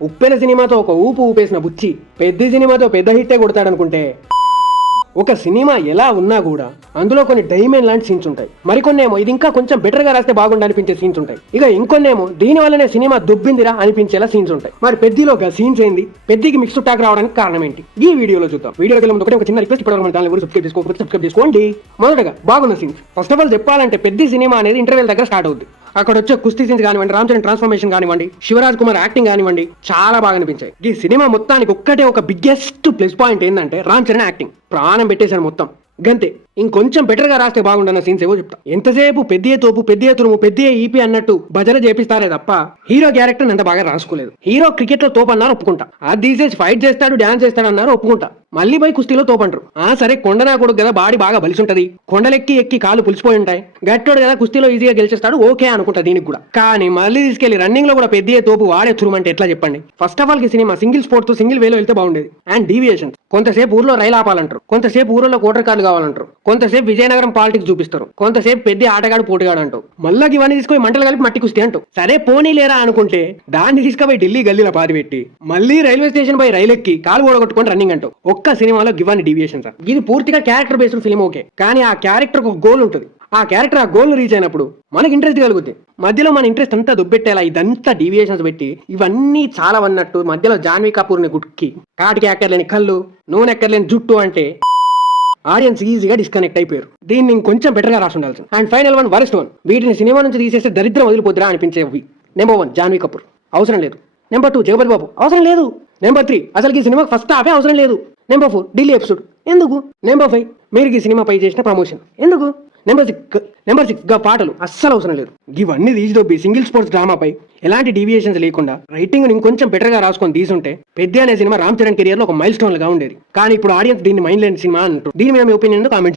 ఉప్పెన సినిమాతో ఒక ఊపు ఊపేసిన బుచ్చి పెద్ద సినిమాతో పెద్ద హిట్టే కొడతాడనుకుంటే ఒక సినిమా ఎలా ఉన్నా కూడా అందులో కొన్ని డైమండ్ లాంటి సీన్స్ ఉంటాయి. మరికొన్నేమో ఇది ఇంకా కొంచెం బెటర్ గా రాస్తే బాగుండి అనిపించే సీన్స్ ఉంటాయి. ఇక ఇంకొన్నేమో దీని వల్లనే సినిమా దుబ్బిందిరా అనిపించేలా సీన్స్ ఉంటాయి. మరి పెద్దిలో సీన్స్ ఏంది, పెద్దికి మిక్స్డ్ టాక్ రావడానికి కారణం ఏంటి, ఈ వీడియోలో చూద్దాం. వీడియోకి వెళ్ళే ముందు ఒకటి ఒక చిన్న రిక్వెస్ట్, ఇప్పుడు మన ఛానల్ సబ్స్క్రైబ్ చేసుకోకపోతే సబ్స్క్రైబ్ చేసుకోండి. మొదటగా బాగున్న సీన్స్. ఫస్ట్ ఆఫ్ ఆల్ చెప్పాలంటే పెద్ద సినిమా అనేది ఇంటర్వెల్ దగ్గర స్టార్ట్ అవుద్ది. అక్కడ వచ్చే కుస్తీ సీన్స్ కానివ్వండి, రామ్ చరణ్ ట్రాన్స్ఫర్మేషన్ కానివ్వండి, శివరాజ్ కుమార్ యాక్టింగ్ కానివ్వండి, చాలా బాగా అనిపించాయి. ఈ సినిమా మొత్తానికి ఒక్కటే ఒక బిగ్గెస్ట్ ప్లస్ పాయింట్ ఏంటంటే రామ్ చరణ్ యాక్టింగ్. ప్రాణం పెట్టేశాడు మొత్తం. గంతే. ఇంకొంచెం బెటర్ గా రాస్తే బాగుండన్న సీన్స్ ఏవో చెప్తా. ఎంతసేపు పెద్ద తోపు, పెద్ద తురుము, పెద్ద ఈపీ అన్నట్టు భజన చేపిస్తారే తప్ప హీరో క్యారెక్టర్ అంత బాగా రాసుకోలేదు. హీరో క్రికెట్ లో తోపు అన్నారు ఒప్పుకుంటా, అది తీసేసి ఫైట్ చేస్తాడు, డాన్స్ చేస్తాడు అన్నారు ఒప్పుకుంటా, మళ్ళీ పోయి కుస్తీలో తోపంటారు. సరే కొండనా కొడుకు కదా, బాడీ బాగా బలిసి ఉంటది, కొండలెక్కి ఎక్కి కాలు పులిసిపోయి ఉంటాయి, గట్టోడు కదా కుస్తీలో ఈజీగా గెలిచేస్తాడు, ఓకే అనుకుంటా దీనికి కూడా. కానీ మళ్ళీ తీసుకెళ్లి రన్నింగ్ లో కూడా పెద్ద తోపు వాడే తురుమంటే ఎట్లా చెప్పండి? ఫస్ట్ ఆఫ్ ఆల్ కి సినిమా సింగిల్ స్పోర్ట్ తో సింగిల్ వేలో వెళ్తే బాగుండేది. అండ్ డీవియేషన్, కొంతసేపు ఊర్లో రైలు ఆపాలంటారు, కొంతసేపు ఊర్లో కోటర్ కార్లు కావాలంటారు, కొంతసేపు విజయనగరం పాలిటిక్స్ చూపిస్తారు, కొంతసేపు పెద్ద ఆటగాడు పోటుగాడు అంటావు, మళ్ళీ ఇవన్నీ తీసుకొని మంటలు కలిపి మట్టి కుస్తీ అంటావు. సరే పోనీ లేరా అనుకుంటే దాన్ని తీసుకుపోయి ఢిల్లీ గల్లీలో పాతిపెట్టి మళ్ళీ రైల్వే స్టేషన్ పై రైలు ఎక్కి కాలు ఓడగొట్టుకొని రన్నింగ్ అంటావు. ఒక్క సినిమాలో గివన్నీ డీవియేషన్ సార్. ఇది పూర్తిగా క్యారెక్టర్ బేస్డ్ ఫిల్మ్ ఓకే, కానీ ఆ క్యారెక్టర్ ఒక గోల్ ఉంటుంది. ఆ క్యారెక్టర్ ఆ గోల్ రీచ్ అయినప్పుడు మనకి ఇంట్రెస్ట్ కలుగుతుంది. మధ్యలో మన ఇంట్రెస్ట్ అంతా దుబ్బెట్టేలా ఇదంతా డీవియేషన్స్ పెట్టి ఇవన్నీ చాలా అన్నట్టు మధ్యలో జాన్వీ కపూర్ ని గుట్కి కాటికి ఎక్కర్లేని కళ్ళు, నూనె ఎక్కర్లేని జుట్టు అంటే ఆడియన్స్ ఈజీగా డిస్కనెక్ట్ అయిపోయారు. దీన్ని ఇంకొంచెం బెటర్ గా రాసి ఉండాల్సింది. And final one, worst one. వీటిని సినిమా నుంచి తీసేస్తే దరిద్రం వదిలిపోద్దురా అనిపించేవి. నెంబర్ 1 జాన్వీ కపూర్, అవసరం లేదు. నెంబర్ 2 జగపతి బాబు, అవసరం లేదు. నెంబర్ 3 అసలు ఈ సినిమాకి ఫస్ట్ హాఫే అవసరం లేదు. నెంబర్ 4 ఢిల్లీ ఎపిసోడ్ ఎందుకు. నెంబర్ 5 మీరు ఈ సినిమాపై చేసిన ప్రమోషన్ ఎందుకు. నెంబర్ 6 గా పాటలు అస్సలు అవసరం లేదు. ఇవన్నీ తీసిదొబ్బి సింగిల్ స్పోర్ట్స్ డ్రామాపై ఎలాంటి డీవియేషన్స్ లేకుండా రైటింగ్ ఇంకొంచెం బెటర్ గా రాసుకొని తీసుంటే పెద్ద అనే సినిమా రామ్ చరణ్ కెరియర్ లో ఒక మైల్ స్టోన్ గా ఉండేది. కానీ ఇప్పుడు ఆడియన్స్ దీన్ని మైండ్ లేని సినిమా అంటారు. దీని మీద మీ ఒపీనియన్ కామెంట్